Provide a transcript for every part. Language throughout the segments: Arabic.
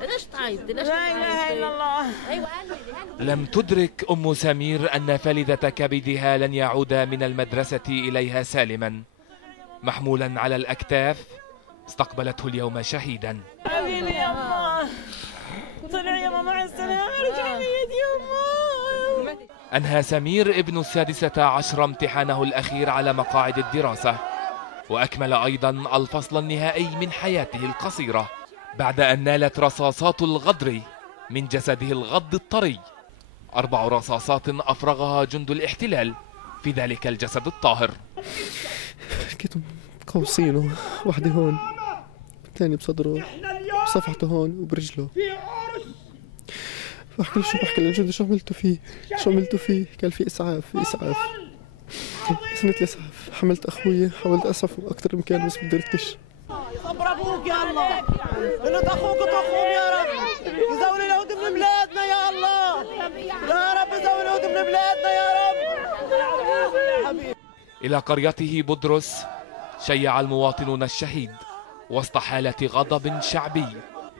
ليش تعيطي؟ ليش لا اله الا الله. لم تدرك أم سمير أن فلذة كبدها لن يعود من المدرسة إليها سالما. محمولا على الأكتاف استقبلته اليوم شهيدا. حبيبي يا الله، طلع يا مع السلامة، رجعي يا الله. أنهى سمير ابن السادسة عشر امتحانه الأخير على مقاعد الدراسة، وأكمل أيضا الفصل النهائي من حياته القصيرة بعد أن نالت رصاصات الغدر من جسده الغض الطري. 4 رصاصات أفرغها جند الاحتلال في ذلك الجسد الطاهر. كتم قوسينه، واحدة هون، الثانية بصدره، بصفحته هون وبرجله. بحكي للجندي شو عملتوا فيه؟ قال في إسعاف. سنة الإسعاف، حملت أخوي، حاولت أسعفه أكثر من كان بس بدرتش. صبر أبوك يا الله، إنه أخوك وتخوم يا رب، يزول اليهود من بلادنا يا الله، يا رب يزول اليهود من بلادنا يا رب. إلى قريته بودروس شيع المواطنون الشهيد وسط حالة غضب شعبي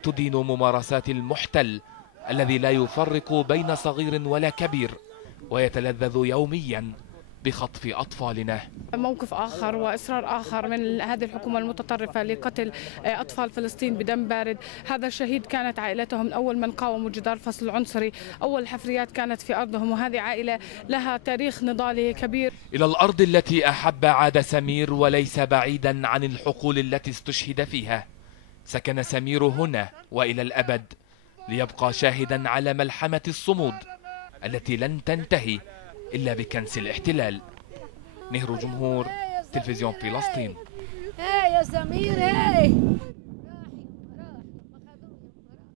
تدين ممارسات المحتل الذي لا يفرق بين صغير ولا كبير ويتلذذ يوميا بخطف أطفالنا. موقف آخر وإصرار آخر من هذه الحكومة المتطرفة لقتل أطفال فلسطين بدم بارد. هذا الشهيد كانت عائلته من أول من قاوموا جدار الفصل العنصري، أول حفريات كانت في أرضهم، وهذه عائلة لها تاريخ نضالي كبير. إلى الأرض التي أحب عاد سمير، وليس بعيدا عن الحقول التي استشهد فيها. سكن سمير هنا وإلى الأبد، ليبقى شاهدا على ملحمة الصمود التي لن تنتهي إلا بكنس الاحتلال. نهر جمهور، تلفزيون فلسطين. يا سمير.